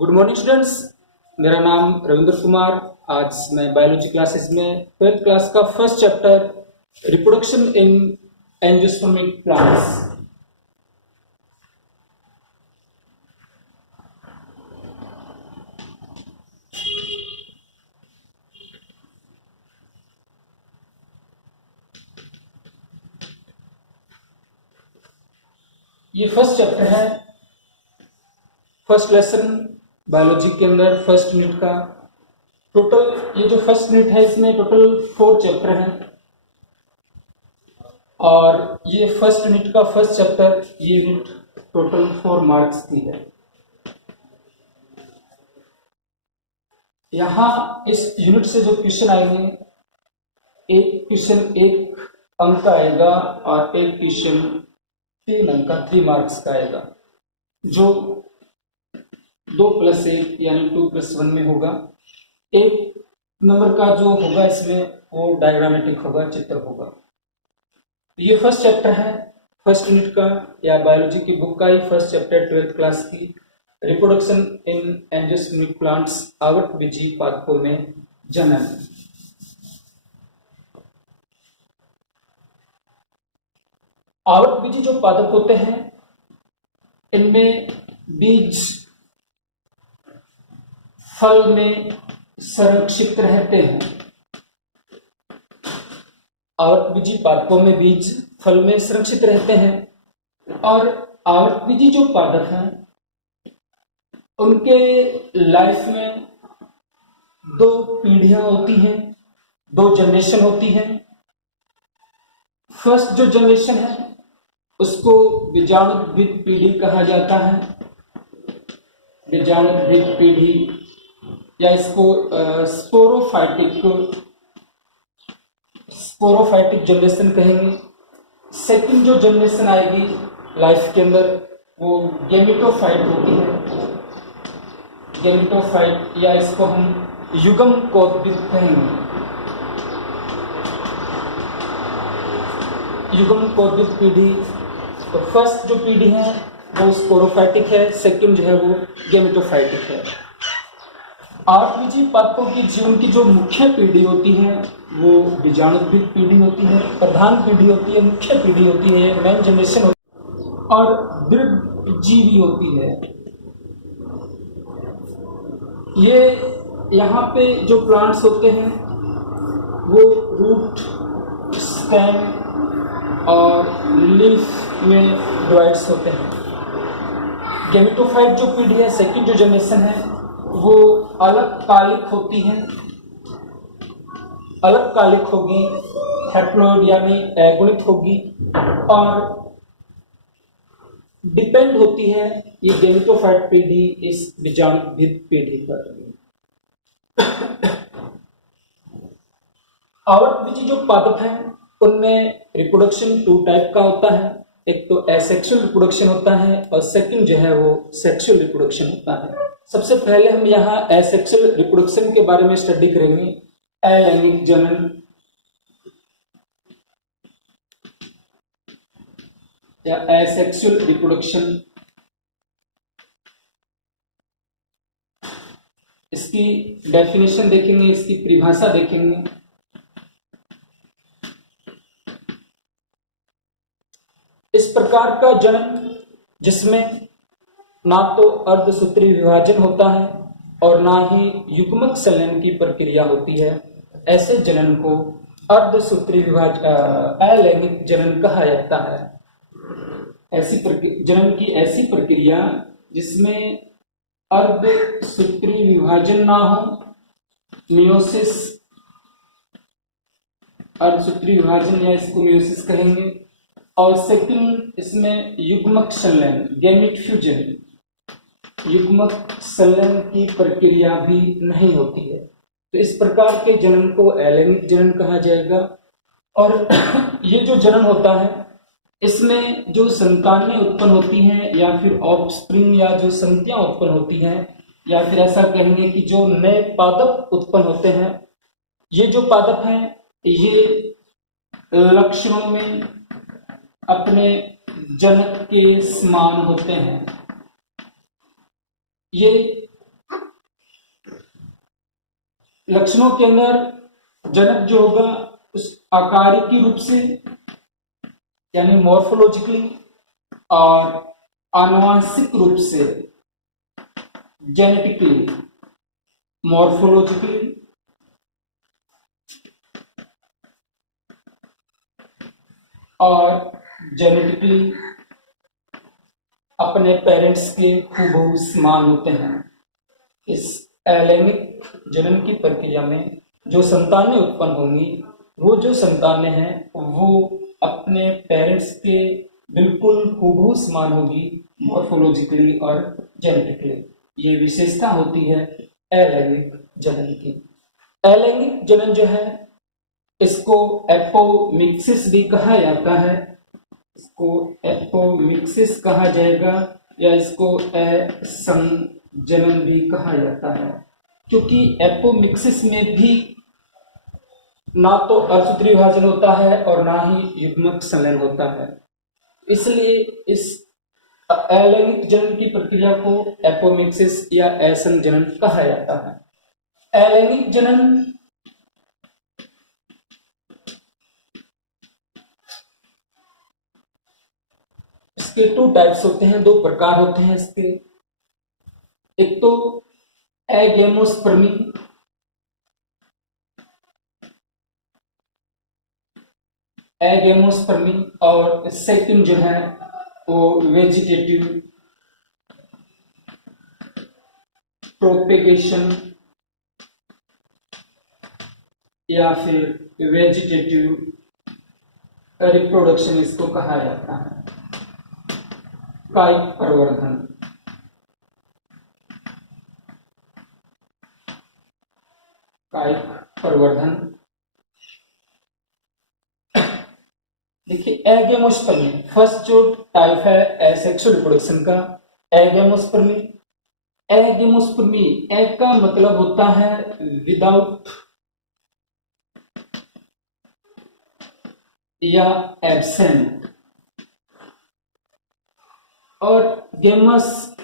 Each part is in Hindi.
Good morning students. मेरा नाम रविंद्र कुमार। आज मैं बायोलॉजी क्लासेस में 12th क्लास का first chapter reproduction in angiospermic plants. ये फर्स्ट चैप्टर है, फर्स्ट लेसन बायोलॉजी के अंदर फर्स्ट यूनिट का। टोटल ये जो फर्स्ट यूनिट है इसमें टोटल 4 चैप्टर हैं और ये फर्स्ट यूनिट का फर्स्ट चैप्टर ये यूनिट टोटल 4 मार्क्स की है। यहाँ इस यूनिट से जो क्वेश्चन आएंगे, एक क्वेश्चन 1 अंक का आएगा और एक क्वेश्चन 3 अंक का 3 मार्क्स का आएगा, जो 2+1 यानी 2+1 में होगा। 1 नंबर का जो होगा इसमें वो डायग्रामेटिक होगा, चित्र होगा। ये फर्स्ट चैप्टर है फर्स्ट यूनिट का या बायोलॉजी की बुक का ही फर्स्ट चैप्टर 12th क्लास की, रिप्रोडक्शन इन एंजियोस्पर्मिक प्लांट्स, आवृतबीजी पादपों में जनन। आवृतबीजी जो पादप होते हैं इनमें बीज फल में संरक्षित रहते हैं। आवृतबीजी पादपों में बीज फल में संरक्षित रहते हैं और आवृतबीजी जो पादप हैं उनके लाइफ में 2 पीढ़ियां होती हैं, 2 जनरेशन होती हैं। फर्स्ट जो जनरेशन है उसको बीजाणुद्भिद पीढ़ी कहा जाता है। बीजाणुद्भिद पीढ़ी या इसको स्पोरोफाइटिक जनरेशन कहेंगे। सेकंड जो जनरेशन आएगी लाइफ के अंदर वो गेमिटोफाइट होती है। गेमिटोफाइट या इसको हम युग्मकोद्भिद कहेंगे। युग्मकोद्भिद पीढ़ी, तो फर्स्ट जो पीढ़ी है वो स्पोरोफाइटिक है, सेकंड जो है वो गेमिटोफाइटिक है। आवृतबीजी पादपों की जीवन की जो मुख्य पीढ़ी होती है वो बीजाणुद्भिद पीढ़ी होती है, प्रधान पीढ़ी होती है, मुख्य पीढ़ी होती है, मेन जनरेशन होती है और द्विबीजीवी होती है। ये यहाँ पे जो प्लांट्स होते हैं वो रूट, स्टेम और लीफ में डिवाइड्स होते हैं। गेमिटोफाइट जो पीढ़ी है, सेकंड जो जनरेशन है, वो अलग कालिक होती है, अलग कालिक होगी, हैप्लॉइड यानी गुणित होगी और डिपेंड होती है ये गेमिटोफाइट पीढ़ी इस बीजाणुद्भिद पीढ़ी पर। आवृतबीजी जो पादप हैं उनमें रिप्रोडक्शन 2 टाइप का होता है। एक तो एसेक्सुअल रिप्रोडक्शन होता है और सेकंड जो है वो सेक्सुअल रिप्रोडक्शन होता है। सबसे पहले हम यहाँ एसेक्सुअल रिप्रोडक्शन के बारे में स्टडी करेंगे। अलैंगिक जनन या एसेक्सुअल रिप्रोडक्शन, इसकी डेफिनेशन देखेंगे, इसकी परिभाषा देखेंगे। इस प्रकार का जनन जिसमें ना तो अर्धसूत्री विभाजन होता है और ना ही युग्मक संलयन की प्रक्रिया होती है, ऐसे जनन को अर्धसूत्री अलैंगिक जनन कहा जाता है। ऐसी जनन की ऐसी प्रक्रिया जिसमें अर्धसूत्री विभाजन ना हो, मियोसिस, अर्धसूत्री विभाजन या इसको मियोसिस कहेंगे, और सेकंड इसमें युग्मक संलयन, गैमेट फ्यूजन, युग्मक संलयन की प्रक्रिया भी नहीं होती है। तो इस प्रकार के जनन को अलैंगिक जनन कहा जाएगा। और ये जो जनन होता है इसमें जो संतानें उत्पन्न होती हैं या फिर ऑफस्प्रिंग या जो संततियां उत्पन्न होती हैं या फिर ऐसा कहेंगे कि जो नए पादप उत्पन्न होते हैं, ये जो पादप हैं ये लक्षणों में अपने जनक के समान होते हैं। ये लक्षणों के अंदर जनक जो होगा उस आकारिकी रूप से यानी मॉर्फोलॉजिकली और आनुवांशिक रूप से जेनेटिकली। मॉर्फोलॉजिकली और जेनेटिकली अपने पेरेंट्स के हूबहू समान होते हैं। इस अलैंगिक जनन की प्रक्रिया में जो संतानें उत्पन्न होंगी, वो जो संतानें हैं वो अपने पेरेंट्स के बिल्कुल हूबहू समान होगी, मॉर्फोलॉजिकली और जेनेटिकली। ये विशेषता होती है अलैंगिक जनन की। अलैंगिक जनन जो है इसको एपोमिक्सिस भी कहा जाता है, इसको एपोमिक्सिस कहा जाएगा या इसको असंजनन भी कहा जाता है, क्योंकि एपोमिक्सिस में भी ना तो अर्धसूत्री विभाजन होता है और ना ही युग्मक संलयन होता है। इसलिए इस अलैंगिक जनन की प्रक्रिया को एपोमिक्सिस या असंजनन कहा जाता है। अलैंगिक जनन इसके 2 टाइप्स होते हैं, 2 प्रकार होते हैं इसके। एक तो एगेमोस्पर्मी, एगेमोस्पर्मी, और सेकंड जो है वो वेजिटेटिव प्रोपेगेशन या फिर वेजिटेटिव रिप्रोडक्शन इसको कहा जाता है। कायिक प्रवर्धन, कायिक प्रवर्धन। देखिए एगेमोस्पर्मी, फर्स्ट जो टाइप है एसेक्सुअल रिप्रोडक्शन का, एगेमोस्पर्मी। एगेमोस्पर्मी, एग का मतलब होता है विदाउट या एब्सेंट, और गेमस,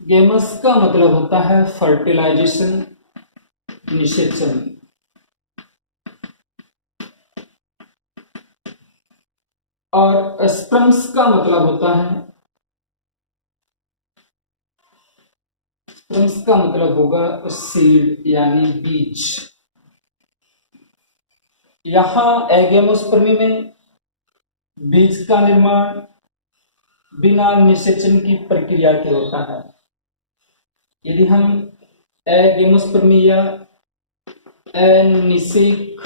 गेमस का मतलब होता है फर्टिलाइजेशन, निषेचन। और स्पर्म्स का मतलब होता है, स्पर्म्स का मतलब होगा सीड यानी बीज। यहां एगेमोस्पर्मी में बीज का निर्माण बिना निषेचन की प्रक्रिया के होता है। यदि हम एगेमोस्पर्मी या अनिषेक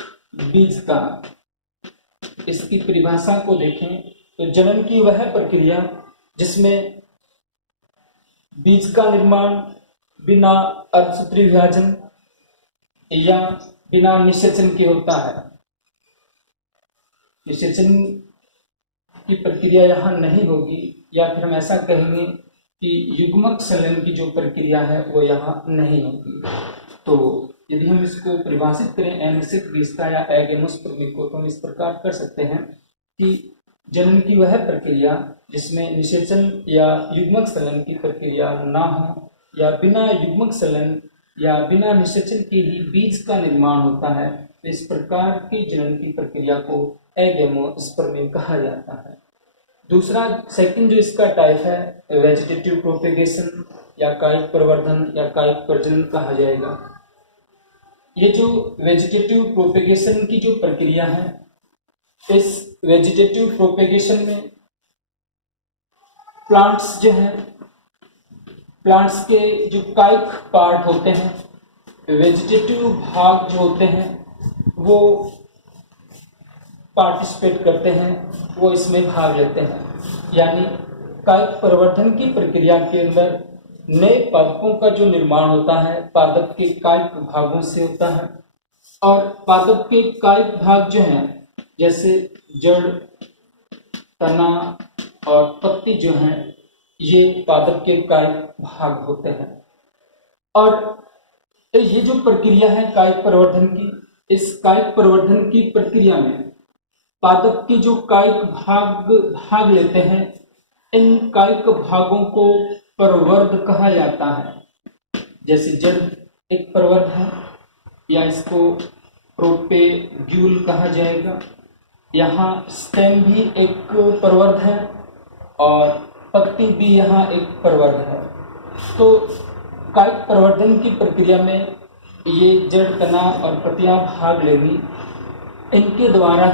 बीज का इसकी परिभाषा को देखें तो जनन की वह प्रक्रिया जिसमें बीज का निर्माण बिना अर्धसूत्री विभाजन या बिना निषेचन के होता है। निषेचन की प्रक्रिया यहाँ नहीं होगी, या फिर हम ऐसा कहेंगे कि युग्मक संलयन की जो प्रक्रिया है वो यहाँ नहीं होगी। तो यदि हम इसको परिभाषित करें अनिषेक बीजता या एगेमोस्पर्मी को, तो हम इस प्रकार कर सकते हैं कि जनन की वह प्रक्रिया जिसमें निषेचन या युग्मक संलयन की प्रक्रिया ना हो, या बिना युग्मक संलयन या बिना निषेचन के ही बीज का निर्माण होता है, इस प्रकार की जनन की प्रक्रिया को एगेमोस्पर्मी कहा जाता है। दूसरा सेकंड जो इसका टाइप है वेजिटेटिव प्रोपेगेशन या कायिक प्रवर्धन या कायिक प्रजनन कहा जाएगा। ये जो वेजिटेटिव प्रोपेगेशन की जो प्रक्रिया है, इस वेजिटेटिव प्रोपेगेशन में प्लांट्स जो हैं, प्लांट्स के जो कायिक पार्ट होते हैं, वेजिटेटिव भाग जो होते हैं, वो पार्टिसिपेट करते हैं, वो इसमें भाग लेते हैं। यानी कायिक प्रवर्धन की प्रक्रिया के अंदर नए पादपों का जो निर्माण होता है पादप के कायिक भागों से होता है, और पादप के कायिक भाग जो हैं जैसे जड़, तना और पत्ती जो हैं, ये पादप के कायिक भाग होते हैं। और ये जो प्रक्रिया है कायिक प्रवर्धन की, इस कायिक प्रवर्धन की प्रक्रिया में पादप के जो कायिक भाग लेते हैं, इन कायिक भागों को प्रवर्ध कहा जाता है। जैसे जड़ एक प्रवर्ध है, या इसको प्रोपेग्यूल कहा जाएगा। यहाँ स्टेम भी एक प्रवर्ध है और पत्ती भी यहाँ एक प्रवर्ध है। तो कायिक प्रवर्धन की प्रक्रिया में ये जड़ तना और पत्तियां भाग लेंगी। इनके द्वारा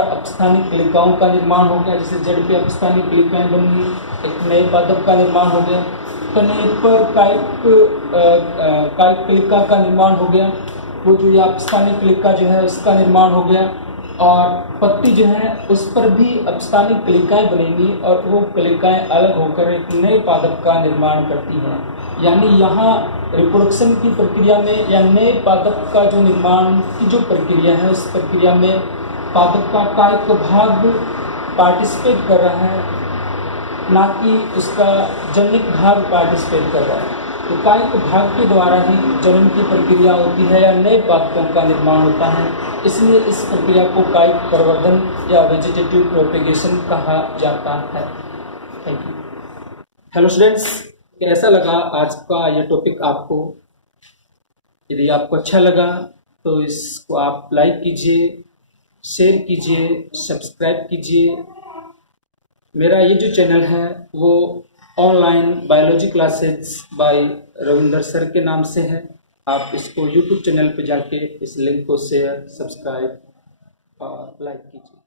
अपस्थानिक कलिकाओं का निर्माण हो गया। जैसे जड़ पे अपस्थानिक कलिकाएं बनेंगी, एक नए पादप का निर्माण हो गया। तने पर कायिक कलिका का निर्माण हो गया। वो जो ये अपस्थानिक कलिका जो है उसका निर्माण हो गया, और पत्ती जो है उस पर भी अपस्थानिक कलिकाएं बनेंगी और वो कलिकाएं अलग होकर एक नए पादप का निर्माण करती हैं। यानी यहाँ रिप्रोडक्शन की प्रक्रिया में या नए पादप का जो निर्माण की जो प्रक्रिया है, उस प्रक्रिया में पादप का कायिक भाग पार्टिसिपेट कर रहा है, ना कि उसका जनिक भाग पार्टिसिपेट कर रहा है। तो कायिक भाग के द्वारा ही जनन की प्रक्रिया होती है या नए पादपों का निर्माण होता है। इसलिए इस प्रक्रिया को कायिक प्रवर्धन या वेजिटेटिव प्रोपेगेशन कहा जाता है। Thank you. हेलो स्टूडेंट्स, कैसा लगा आज का यह टॉपिक आपको? यदि आपको अच्छा लगा तो इसको आप लाइक कीजिए, शेयर कीजिए, सब्सक्राइब कीजिए। मेरा ये जो चैनल है वो online biology classes by Ravinder sir के नाम से है। आप इसको यूट्यूब चैनल पर जाके इस लिंक को शेयर, सब्सक्राइब और लाइक कीजिए।